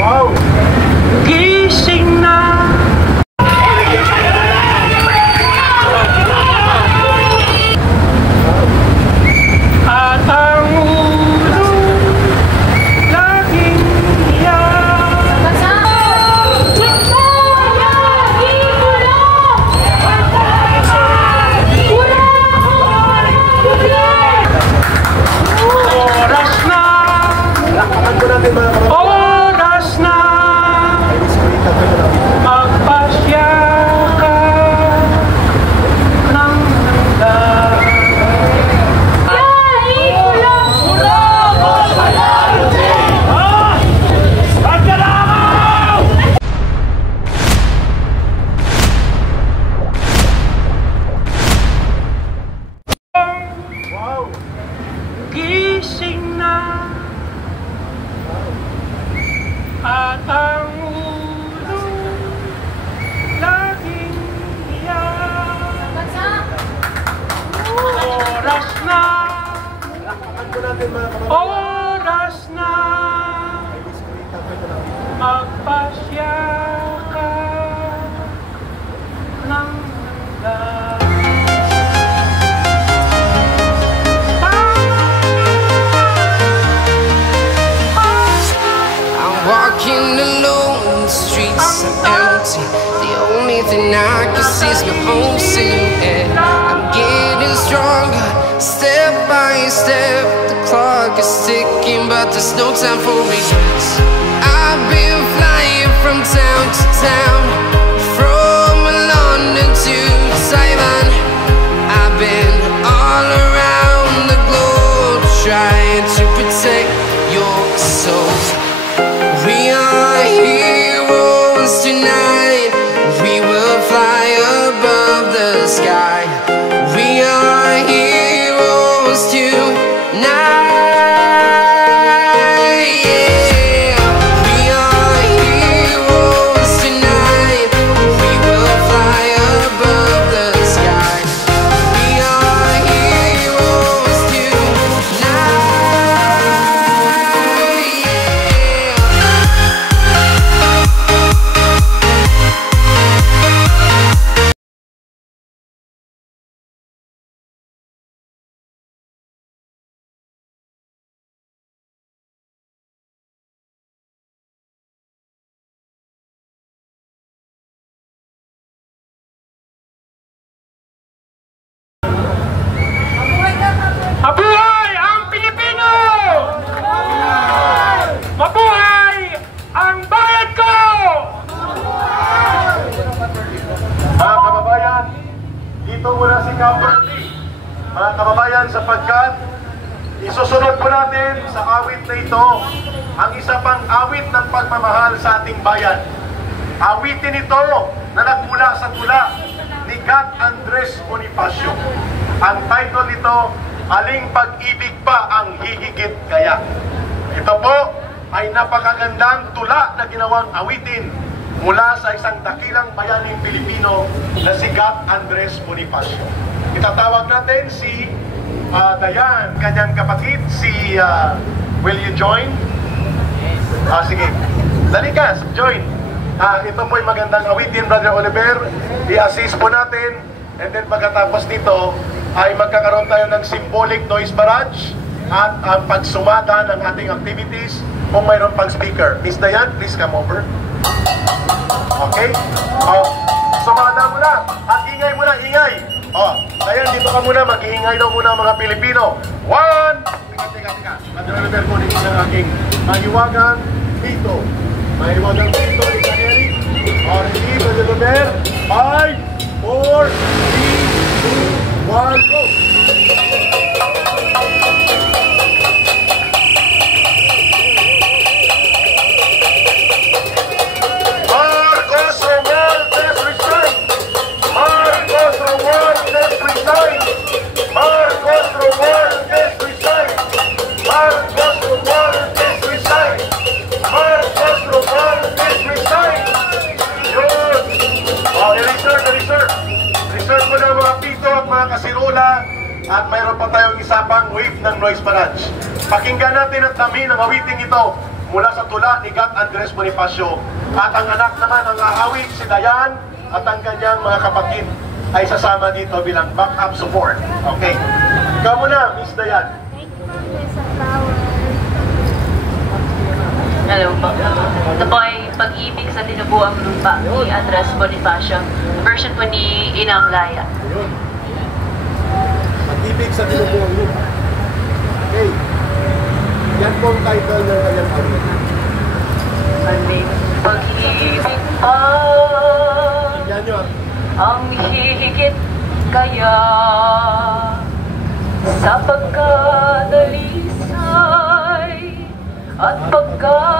Wow! Gising na. At ang ulo laging iyak. Oras na. Oras na. Magpasya ka ng ganda. Wow! Gising na. At ang ulo laging iyak. Oras na. Oras na. Magpasya ka ng ganda. Walking alone, the streets are empty. The only thing I can see is my own silhouette. I'm getting stronger, step by step. The clock is ticking, but there's no time for regrets. I've been flying from town to town, from London to Taiwan. I've been all around the globe, trying to protect your soul. We are heroes tonight. We will fly above the sky. We are heroes tonight. Yeah. We are heroes tonight. We will fly above the sky. We are heroes tonight. Mabuhay ang Pilipino! Mabuhay ang bayan ko! Mga kababayan, dito muna si Camberley. Mga kababayan, sapagkat isusunod po natin sa awit na ito ang isa pang awit ng pagmamahal sa ating bayan. Awitin ito na nagmula sa tula ni Gat Andres Bonifacio. Ang title nito, Aling Pag-ibig pa ang hihigit kaya? Ito po ay napakagandang tula na ginawang awitin mula sa isang dakilang bayaning Pilipino na si Gat Andres Bonifacio. Itatawag natin si Dayan, kanyang kapatid, si will you join? Sige. Dali ka, join. Ito po ay magandang awitin, Brother Oliver. I-assist po natin. And then pagkatapos nito, ay magkakaroon tayo ng symbolic noise barrage at ang pagsumada ng ating activities kung mayroon pang speaker. Miss Dayan, please come over. Okay? Sumada muna. At ingay muna, ingay. Dayan, dito ka muna. Mag-iingay daw muna ang mga Pilipino. 1! Teka. Brother Oliver, kunin ko ng aking mahiwagang dito. Mahiwagang dito, Isa Eric. Ready, Brother Oliver. 5, 4, 3, 2, 1, go! Marcos Romualdez resign! Marcos Romualdez resign! Marcos Romualdez resign! Marcos Romualdez resign! Marcos Romualdez resign! Yun! Reserve ko na mga pito at mga kasirola at mayroon pa tayong isa pang wave ng noise barrage. Pakinggan natin at namin ang awiting ito mula sa tula ni Gat Andres Bonifacio. At ang anak naman ng ahawig, si Dayan, at ang kanyang mga kapatid ay sasama dito bilang backup support. Okay. Ikaw muna, Miss Dayan. Hello po. Ito po ay Pag-ibig sa Tinubuang Lupa ni Andres Bonifacio. Version po ni Inang Laya. Pag-ibig sa Tinubuang Lupa. Okay. Yan po ang title ng kanyang awit. Maling pag-ibig pa Yan yun. ang hihigit kaya sa pagkadalisay at pagka